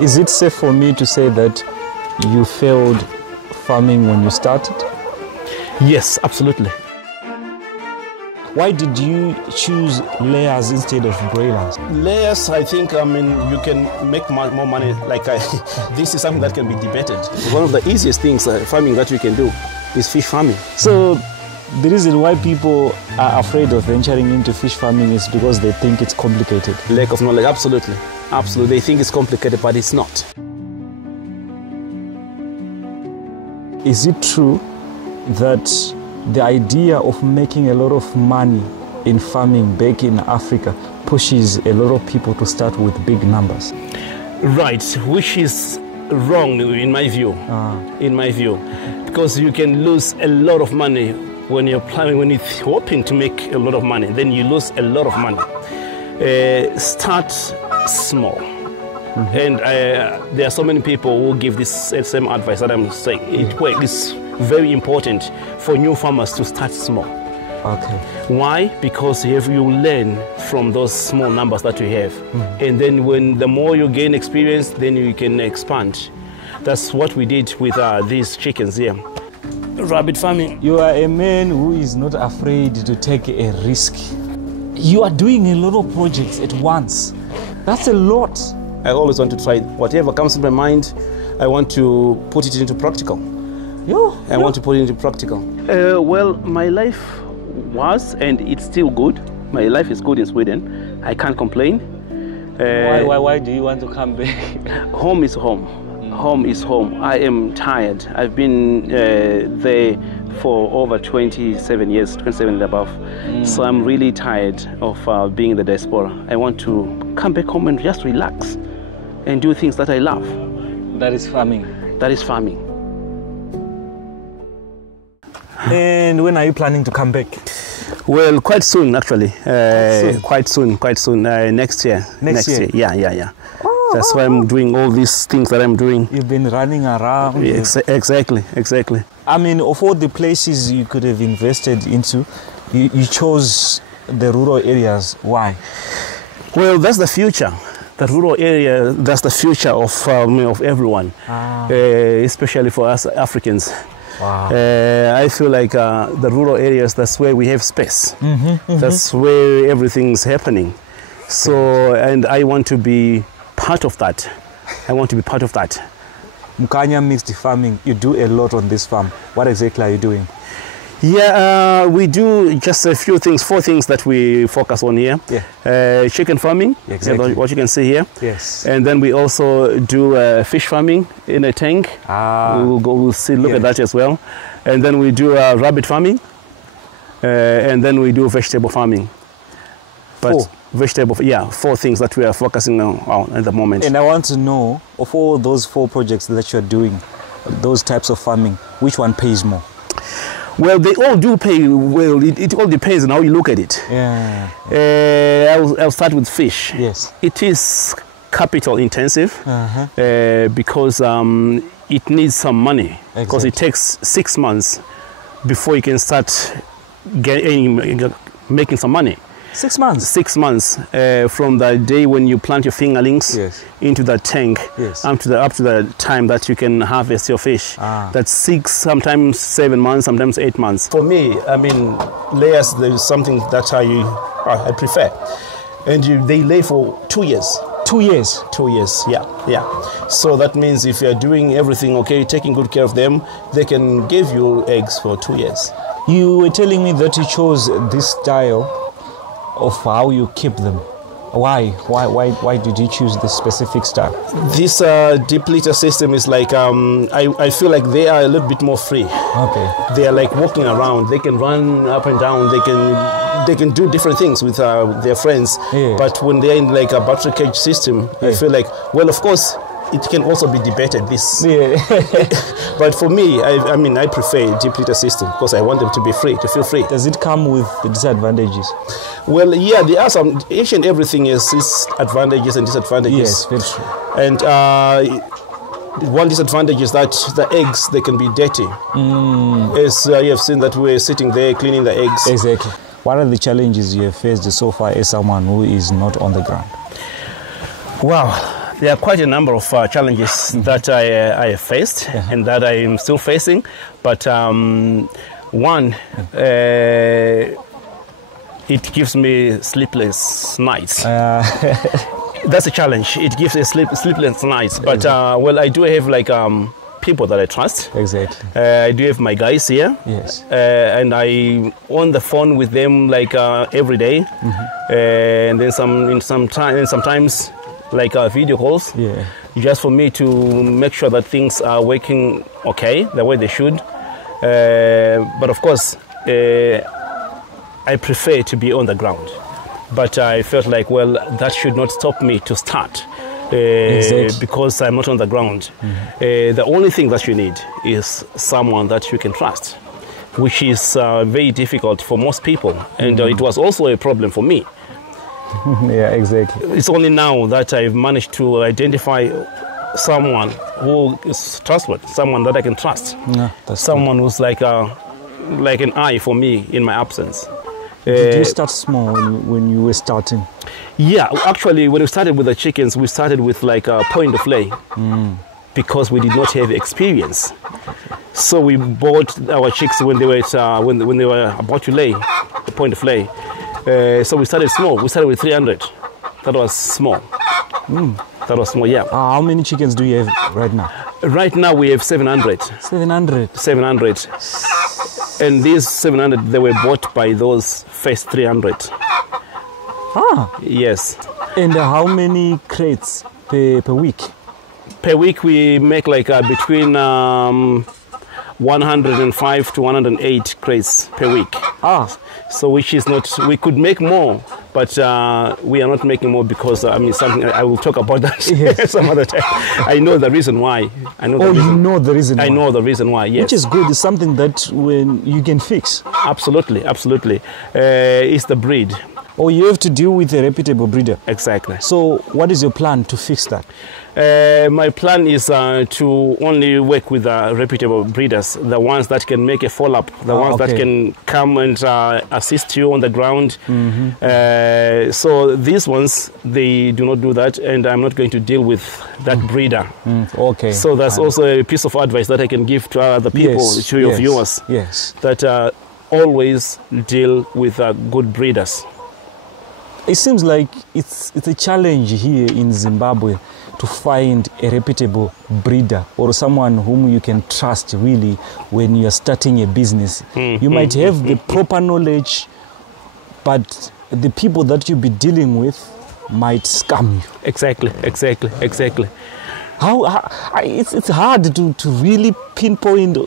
Is it safe for me to say that you failed farming when you started? Yes, absolutely. Why did you choose layers instead of broilers? Layers, I think, you can make more money. This is something that can be debated. One of the easiest things farming that you can do is fish farming. So the reason why people are afraid of venturing into fish farming is because they think it's complicated. Lack of knowledge, absolutely. Absolutely, they think it's complicated, but it's not. Is it true that the idea of making a lot of money in farming back in Africa pushes a lot of people to start with big numbers? Right, which is wrong in my view. In my view, because you can lose a lot of money when you're planning, when you're hoping to make a lot of money, then you lose a lot of money. Start small. And there are so many people who give this same advice that I'm saying. It's very important for new farmers to start small. Okay. Why? Because you learn from those small numbers that you have. And then when the more you gain experience, then you can expand. That's what we did with these chickens here. Rabbit farming. You are a man who is not afraid to take a risk. You are doing a lot of projects at once. That's a lot. I always want to try whatever comes to my mind. I want to put it into practical. I want to put it into practical. Well, my life was, and it's still good. My life is good in Sweden. I can't complain. Why do you want to come back? Home is home. Home is home. I am tired. I've been there for over 27 years, 27 and above. So I'm really tired of being in the diaspora. I want to come back home and just relax and do things that I love. That is farming. That is farming. And when are you planning to come back? Well, quite soon, actually. Quite soon. Next year. Next year? Yeah. That's why I'm doing all these things that I'm doing. You've been running around. Exactly. I mean, of all the places you could have invested into, you chose the rural areas. Why? Well, that's the future. The rural area, that's the future of everyone, especially for us Africans. Wow. I feel like the rural areas, that's where we have space. That's where everything's happening. So, and I want to be part of that. Mkanya mixed farming, you do a lot on this farm. What exactly are you doing? Yeah, we do just a few things, 4 things that we focus on here. Chicken farming, exactly. What you can see here. Yes. And then we also do fish farming in a tank. We'll see, look at that as well. And then we do rabbit farming. And then we do vegetable farming. But 4 things that we are focusing on at the moment. And I want to know, of all those 4 projects that you're doing, those types of farming, which one pays more? Well, they all do pay well. It all depends on how you look at it. I'll start with fish. Yes. It is capital intensive because it needs some money. Exactly. Because it takes 6 months before you can start making some money. 6 months? 6 months from the day when you plant your fingerlings into the tank up to the time that you can harvest your fish. That's 6, sometimes 7 months, sometimes 8 months. For me, I mean, layers, there's something that I prefer. And they lay for 2 years. 2 years? 2 years, yeah. So that means if you're doing everything okay, taking good care of them, they can give you eggs for 2 years. You were telling me that you chose this style of how you keep them. Why did you choose this specific style? This deep litter system is like, I feel like they are a little bit more free. Okay. They are like walking around. They can run up and down. They can do different things with their friends. But when they're in like a battery cage system, I feel like, well, of course, it can also be debated, this. But for me, I prefer a deep litter system because I want them to be free, to feel free. Does it come with the disadvantages? Well, yeah, there are some. Each and everything is advantages and disadvantages. Yes, very true. And one disadvantage is that the eggs, they can be dirty. As you have seen that we're sitting there cleaning the eggs. Exactly. What are the challenges you have faced so far as someone who is not on the ground? Wow. There are quite a number of challenges that I have faced and that I am still facing. But one, it gives me sleepless nights. That's a challenge. It gives a sleepless nights. But well, I do have like people that I trust. Exactly. I do have my guys here. Yes. And I on the phone with them like every day. And then sometimes like video calls. Yeah. Just for me to make sure that things are working okay, the way they should. But of course, I prefer to be on the ground. But I felt like, well, that should not stop me to start because I'm not on the ground. The only thing that you need is someone that you can trust, which is very difficult for most people. And it was also a problem for me. Yeah, exactly. It's only now that I've managed to identify someone who is trustworthy, someone that I can trust, someone who's like an eye for me in my absence. Did you start small when you were starting? Yeah, actually, when we started with the chickens, we started with like a point of lay because we did not have experience. So we bought our chicks when they were when they were about to lay, the point of lay. So we started small. We started with 300. That was small. That was small, yeah. How many chickens do you have right now? Right now we have 700. 700? 700. And these 700, they were bought by those first 300. Ah. Yes. And how many crates per week? Per week we make like between 105 to 108 crates per week. Ah. So which is not, we could make more, but we are not making more because, I mean, something, I will talk about that some other time. I know the reason why. I know the reason. You know the reason why. I know the reason why, yes. Which is good. It's something that when you can fix. Absolutely, absolutely. It's the breed. Or you have to deal with a reputable breeder. Exactly. So what is your plan to fix that? My plan is to only work with reputable breeders, the ones that can make a follow-up, the ones that can come and assist you on the ground. So these ones, they do not do that, and I'm not going to deal with that breeder. Okay. So that's also a piece of advice that I can give to other people, to your viewers, that always deal with good breeders. It seems like it's a challenge here in Zimbabwe to find a reputable breeder or someone whom you can trust really when you're starting a business. You might have the proper knowledge, but the people that you'll be dealing with might scam you. Exactly. It's hard to really pinpoint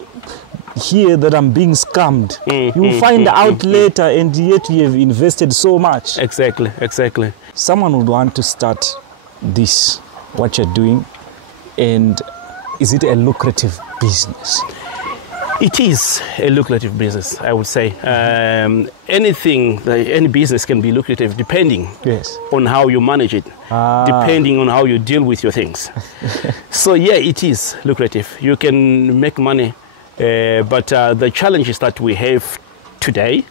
here that I'm being scammed. You'll find out later, and yet you have invested so much. Exactly. Someone would want to start this, what you're doing, and is it a lucrative business? It is a lucrative business, I would say. Any business can be lucrative depending on how you manage it, depending on how you deal with your things. So yeah, it is lucrative. You can make money. But the challenges that we have today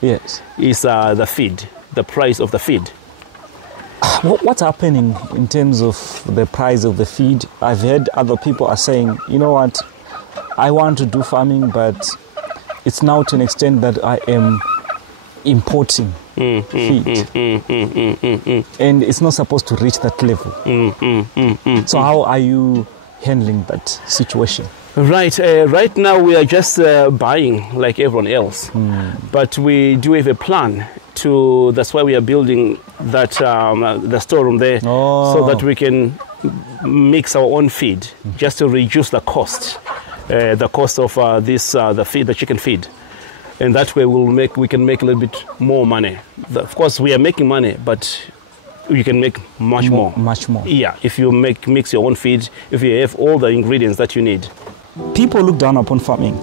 is the feed, the price of the feed. What's happening in terms of the price of the feed? I've heard other people are saying, you know what, I want to do farming, but it's now to an extent that I am importing feed. And it's not supposed to reach that level. So how are you handling that situation? Right. Right now we are just buying like everyone else, but we do have a plan to. That's why we are building that the storeroom there, so that we can mix our own feed, just to reduce the cost of this the chicken feed, and that way we can make a little bit more money. Of course, we are making money, but you can make much more. Yeah, if you mix your own feed, if you have all the ingredients that you need. People look down upon farming.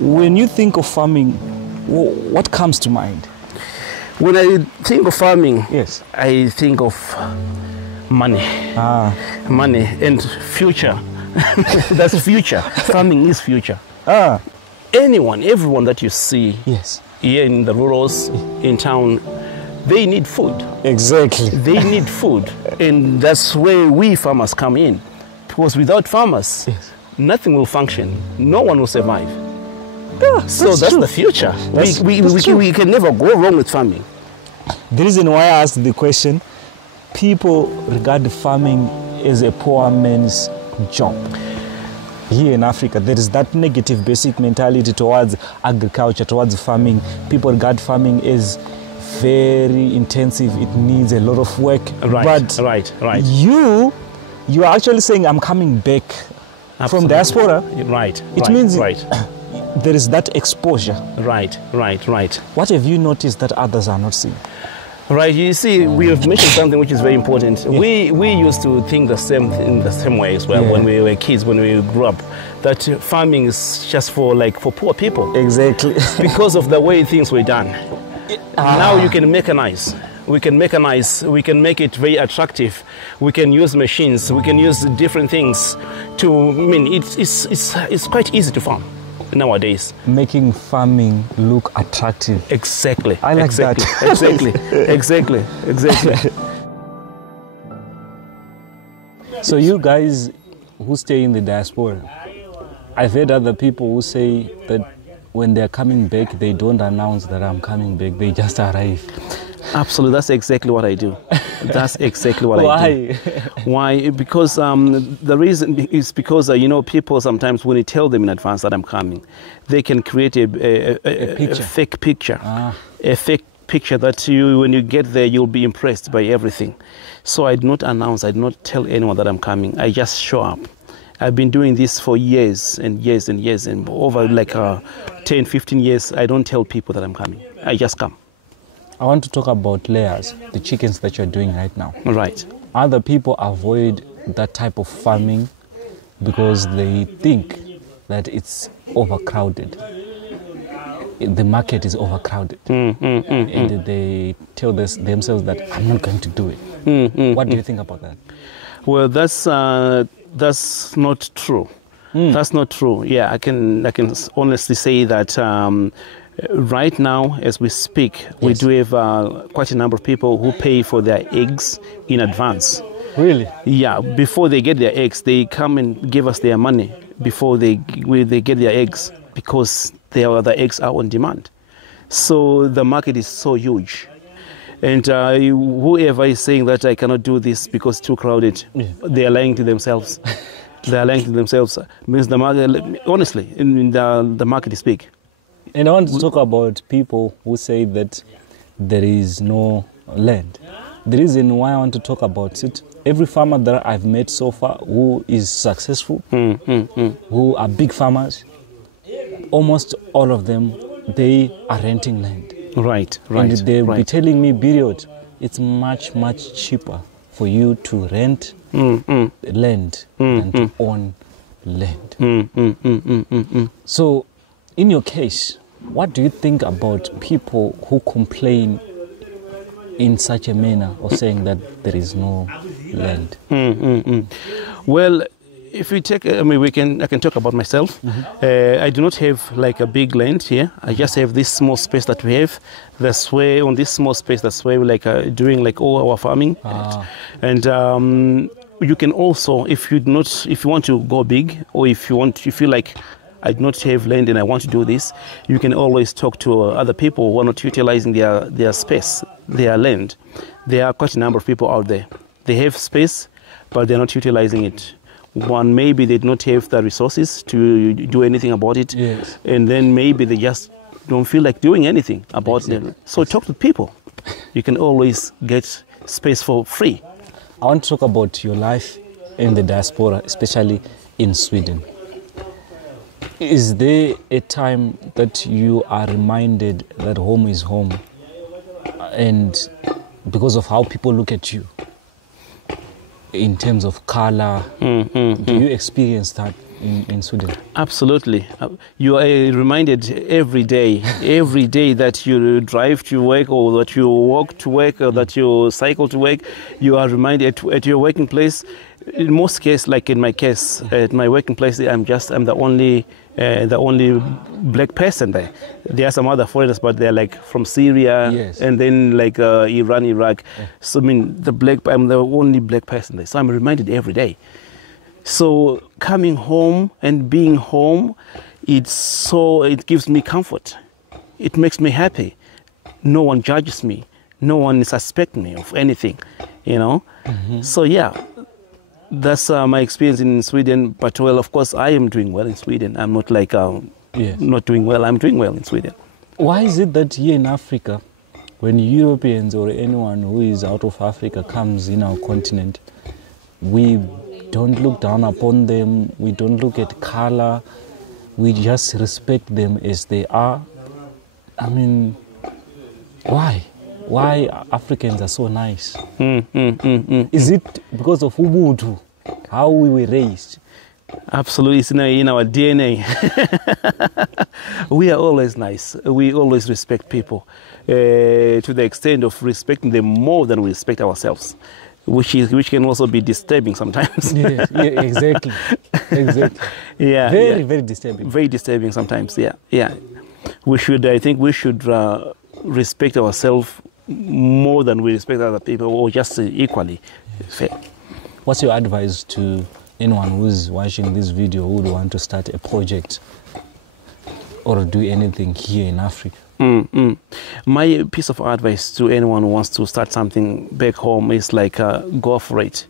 When you think of farming, what comes to mind? When I think of farming, I think of money. Money and future. That's future. Farming is future. Everyone that you see here in the rurals, in town, They need food. Exactly. They need food. And that's where we farmers come in. Because without farmers, Yes. nothing will function. No one will survive. Yeah, So that's true. the future. That's We can never go wrong with farming. The reason why I asked the question, people regard farming as a poor man's job. Here in Africa, there is that negative basic mentality towards agriculture, towards farming. People regard farming as very intensive. It needs a lot of work. Right, But right. you are actually saying, I'm coming back from Absolutely. diaspora. Right. It right, means right. there is that exposure. Right. What have you noticed that others are not seeing? Right, you see, we have mentioned something which is very important. We used to think the same way as well when we were kids, when we grew up, that farming is just for poor people. Exactly. Because of the way things were done. Now you can mechanize. We can mechanize. We can make it very attractive. We can use machines. We can use different things it's quite easy to farm nowadays. Making farming look attractive. Exactly. I like that. Exactly. So you guys who stay in the diaspora, I've heard other people who say that when they're coming back, they don't announce that I'm coming back. They just arrive. Absolutely, that's exactly what I do. That's exactly what I do. Why? Because the reason is because people sometimes when you tell them in advance that I'm coming, they can create a fake picture, a fake picture that when you get there you'll be impressed by everything. So I do not announce. I do not tell anyone that I'm coming. I just show up. I've been doing this for years and years and years, and over 10, 15 years, I don't tell people that I'm coming. I just come. I want to talk about layers, the chickens that you're doing right now. Right. Other people avoid that type of farming because they think that it's overcrowded. The market is overcrowded. And they tell themselves that I'm not going to do it. What do you think about that? Well, that's not true. That's not true. Yeah, I can honestly say that right now, as we speak, we do have quite a number of people who pay for their eggs in advance. Really? Yeah, before they get their eggs, they come and give us their money before they get their eggs, because the eggs are on demand. So the market is so huge. And whoever is saying that I cannot do this because it's too crowded, they are lying to themselves. They are lying to themselves. Means the market, honestly, the market is big. And I want to talk about people who say that there is no land. The reason why I want to talk about it, every farmer that I've met so far who is successful, who are big farmers, almost all of them, they are renting land. Right. And they'll be telling me, period, it's much, much cheaper for you to rent land than to own land. So, in your case, what do you think about people who complain in such a manner of saying that there is no land? Well, if we take, I can talk about myself. I do not have a big land here. I just have this small space that we have. That's where, on this small space, that's where we doing all our farming. And you can also, if you want to go big, or if you feel like I do not have land and I want to do this, you can always talk to other people who are not utilizing their space, their land. There are quite a number of people out there. They have space, but they're not utilizing it. One, maybe they do not have the resources to do anything about it. Yes. And then maybe they just don't feel like doing anything about it. So talk to people. You can always get space for free. I want to talk about your life in the diaspora, especially in Sweden. Is there a time that you are reminded that home is home, and because of how people look at you in terms of color, do you experience that in Sweden? Absolutely. You are reminded every day that you drive to work, or that you walk to work, or that you cycle to work. You are reminded at your working place In most cases, like in my case, at my working place, I'm the only black person there. There are some other foreigners, but they're like from Syria, Yes. and then like Iran, Iraq. So I mean, I'm the only black person there. So I'm reminded every day. So coming home and being home, it gives me comfort. It makes me happy. No one judges me. No one suspects me of anything, you know. So yeah. That's my experience in Sweden. But well, of course, I am doing well in Sweden. I'm not like not doing well. I'm doing well in Sweden. Why is it that here in Africa, when Europeans or anyone who is out of Africa comes in our continent, we don't look down upon them, we don't look at color, we just respect them as they are? I mean, why? Why Africans are so nice? Is it because of Ubuntu, how we were raised? Absolutely, it's in our DNA. We are always nice. We always respect people to the extent of respecting them more than we respect ourselves, which can also be disturbing sometimes. Yes, yeah, exactly. Yeah, very disturbing. Very disturbing sometimes. Yeah. I think we should respect ourselves more than we respect other people, or just equally fair. What's your advice to anyone who's watching this video who would want to start a project or do anything here in Africa? My piece of advice to anyone who wants to start something back home is like go for it.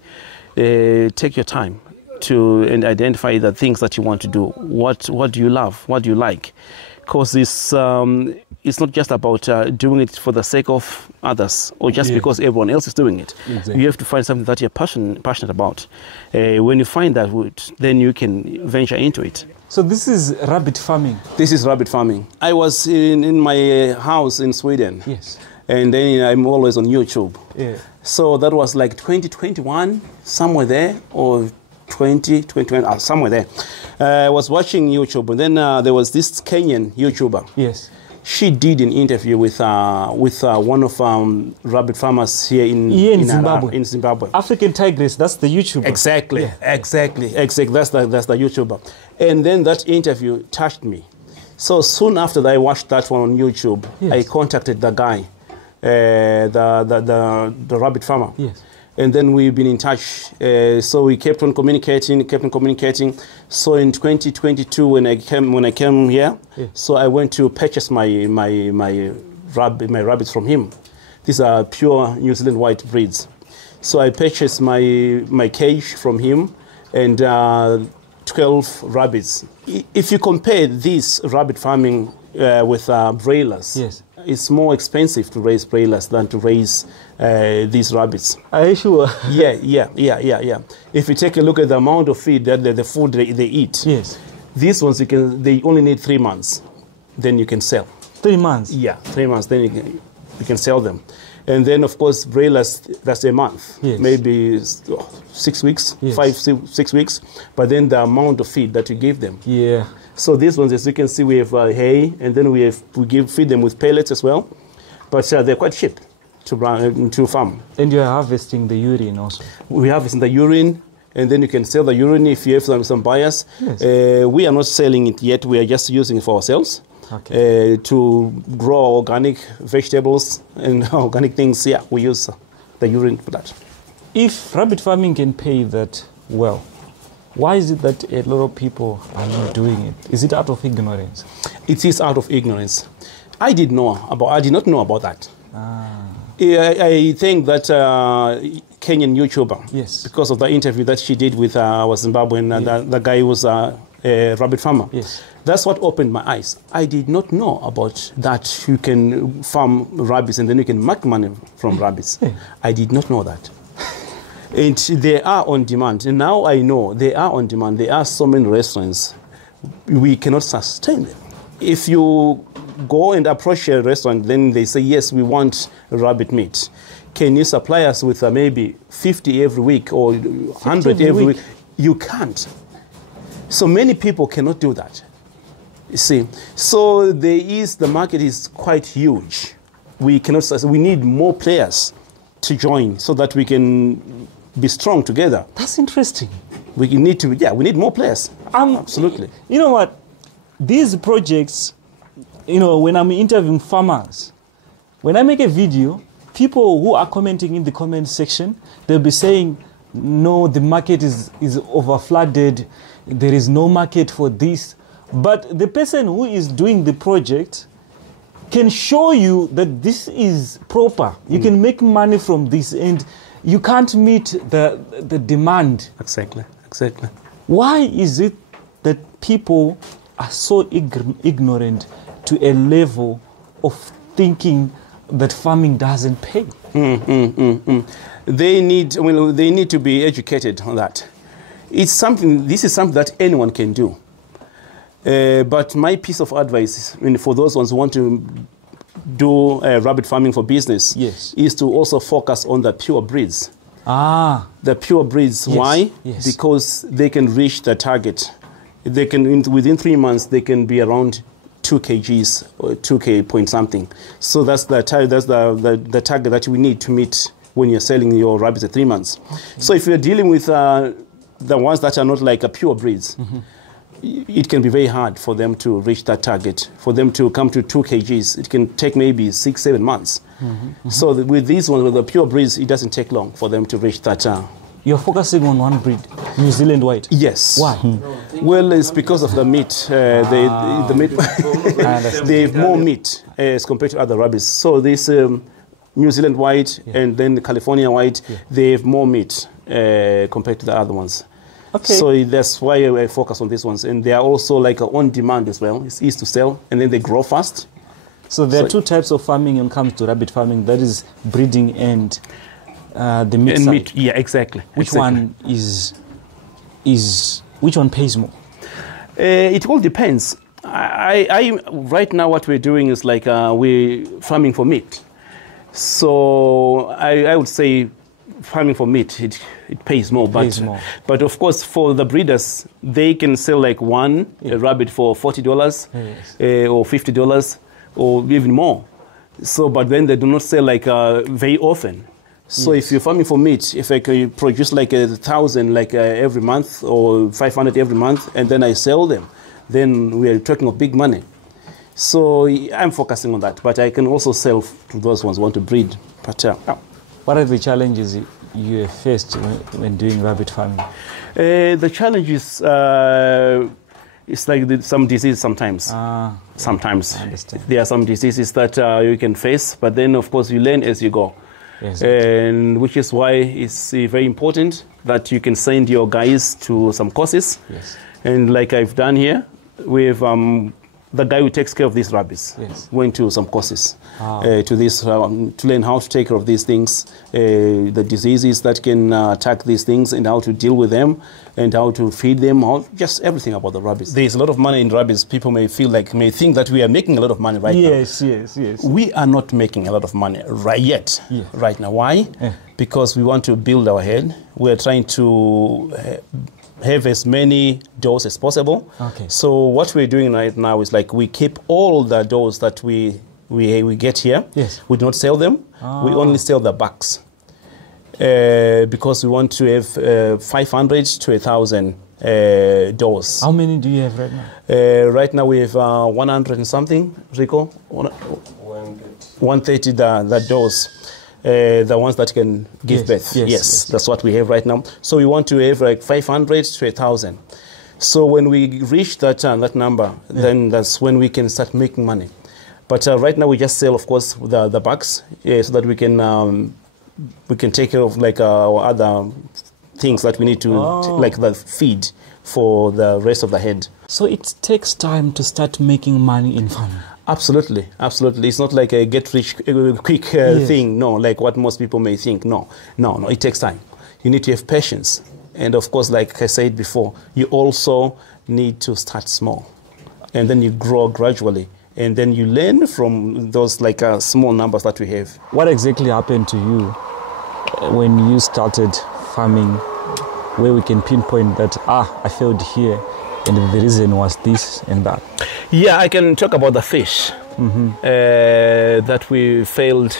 Take your time and identify the things that you want to do. What do you love? What do you like? Because it's not just about doing it for the sake of others or just because everyone else is doing it. Exactly. You have to find something that you're passionate about. When you find that, then you can venture into it. So this is rabbit farming? This is rabbit farming. I was in my house in Sweden. Yes. And then I'm always on YouTube. Yeah. So that was like 2021, somewhere there, or 2021, somewhere there. I was watching YouTube, and then there was this Kenyan YouTuber. Yes. She did an interview with one of rabbit farmers here in Zimbabwe. In Zimbabwe. African Tigress, that's the YouTuber. Exactly. That's the YouTuber. And then that interview touched me. So soon after that, I watched that one on YouTube. Yes. I contacted the guy, the rabbit farmer. Yes. And then we've been in touch. So we kept on communicating. So in 2022, when I came here, so I went to purchase my rabbits from him. These are pure New Zealand white breeds. So I purchased my cage from him and 12 rabbits. If you compare this rabbit farming with broilers, yes, it's more expensive to raise broilers than to raise these rabbits. Are you sure? Yeah. If you take a look at the amount of feed that the food they eat, yes, these ones they only need 3 months, then you can sell. 3 months? Yeah, 3 months, then you can sell them. And then of course broilers, that's a month, yes, maybe 6 weeks, yes, 5-6 weeks. But then the amount of feed that you give them. Yeah. So these ones, as you can see, we have hay, and then we feed them with pellets as well. But they're quite cheap to farm. And you're harvesting the urine also? We harvest the urine, and then you can sell the urine if you have some buyers. Yes. We are not selling it yet. We are just using it for ourselves. Okay. To grow organic vegetables and organic things. Yeah, we use the urine for that. If rabbit farming can pay that well, why is it that a lot of people are not doing it? Is it out of ignorance? It is out of ignorance. I did not know about that. I think that Kenyan YouTuber, yes, because of the interview that she did with our Zimbabwean, and the guy was a rabbit farmer. Yes. That's what opened my eyes. I did not know about that you can farm rabbits and then you can make money from rabbits. I did not know that. And they are on demand. And now I know they are on demand. There are so many restaurants. We cannot sustain them. If you go and approach a restaurant, then they say, yes, we want rabbit meat. Can you supply us with maybe 50 every week or 100 every week? You can't. So many people cannot do that. You see, so the market is quite huge. We need more players to join so that we can be strong together. That's interesting. We need more players. Absolutely. You know what? These projects, when I'm interviewing farmers, when I make a video, people who are commenting in the comment section, they'll be saying, no, the market is overflooded. There is no market for this. But the person who is doing the project can show you that this is proper. You can make money from this, and you can't meet the demand. Exactly. Why is it that people are so ignorant to a level of thinking that farming doesn't pay? They need to be educated on that. This is something that anyone can do. But my piece of advice, for those ones who want to do rabbit farming for business, is to also focus on the pure breeds. The pure breeds. Yes. Why? Yes. Because they can reach the target. They can within 3 months they can be around 2 kgs or 2 point something. So that's the target that we need to meet when you're selling your rabbits at 3 months. Okay. So if you're dealing with the ones that are not like a pure breeds, it can be very hard for them to reach that target. For them to come to 2 kgs, it can take maybe 6-7 months. So with these ones, with the pure breeds, it doesn't take long for them to reach that. You're focusing on one breed, New Zealand White. Yes. Why? Well, it's because of the meat. The meat they have more meat as compared to other rabbits. So this New Zealand White and then the California White, they have more meat compared to the other ones. Okay. So that's why I focus on these ones. And they are also like on demand as well. It's easy to sell, and then they grow fast. So there are two types of farming when it comes to rabbit farming. That is breeding and the meat side. Meat, yeah, exactly. Which one which one pays more? It all depends. I right now what we're doing is like we're farming for meat. So I would say farming for meat, it pays more. But of course, for the breeders, they can sell like one rabbit for $40 or $50 or even more. So, but then they do not sell like very often. So if you're farming for meat, if I can produce like 1,000 like every month or 500 every month, and then I sell them, then we are talking of big money. So I'm focusing on that, but I can also sell to those ones who want to breed. But what are the challenges you have faced when doing rabbit farming? The challenges it's like some disease sometimes. Sometimes I understand. There are some diseases that you can face, but then of course you learn as you go. And which is why it's very important that you can send your guys to some courses. And like I've done here, with the guy who takes care of these rabbits went to some courses to learn how to take care of these things, the diseases that can attack these things, and how to deal with them, and how to feed them, just everything about the rabbits. There's a lot of money in rabbits. People may think that we are making a lot of money right now. Yes. We are not making a lot of money right now. Why? Because we want to build our head. We're trying to have as many doors as possible. So what we're doing right now is like we keep all the doors that we get here. We do not sell them. We only sell the bucks because we want to have 500 to 1,000 doors. How many do you have right now? Right now we have 100 and something, Rico? 130 the doors. The ones that can give birth. Yes, that's what we have right now. So we want to have like 500 to 1,000. So when we reach that number, then that's when we can start making money. But right now we just sell, of course, the bucks, so that we can take care of like our other things that we need to, like the feed for the rest of the head. So it takes time to start making money in farming. Absolutely. It's not like a get-rich-quick thing, no, like what most people may think. No, it takes time. You need to have patience. And of course, like I said before, you also need to start small. And then you grow gradually. And then you learn from those like small numbers that we have. What exactly happened to you when you started farming, where we can pinpoint that, I failed here, and the reason was this and that? Yeah, I can talk about the fish that we failed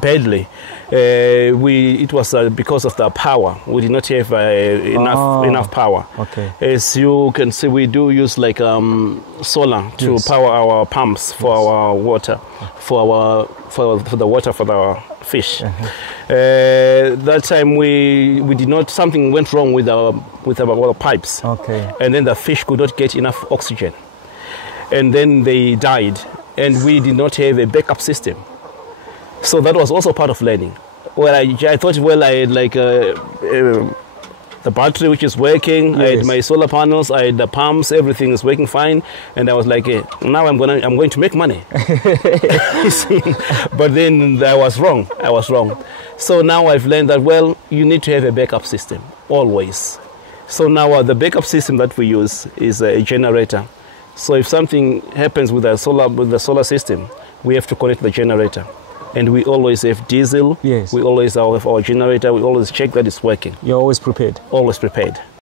badly. It was because of the power. We did not have enough power. Okay. As you can see, we do use like solar to power our pumps for our water, for the water for our fish. That time we did not. Something went wrong with our pipes. Okay. And then the fish could not get enough oxygen, and then they died. And we did not have a backup system. So that was also part of learning. Well, I thought, well, I had like the battery which is working, I had my solar panels, I had the pumps, everything is working fine. And I was like, now I'm going to make money. But then I was wrong. So now I've learned that, well, you need to have a backup system, always. So now the backup system that we use is a generator. So if something happens with the solar system, we have to connect the generator. And we always have diesel. Yes. We always have our generator. We always check that it's working. You're always prepared. Always prepared.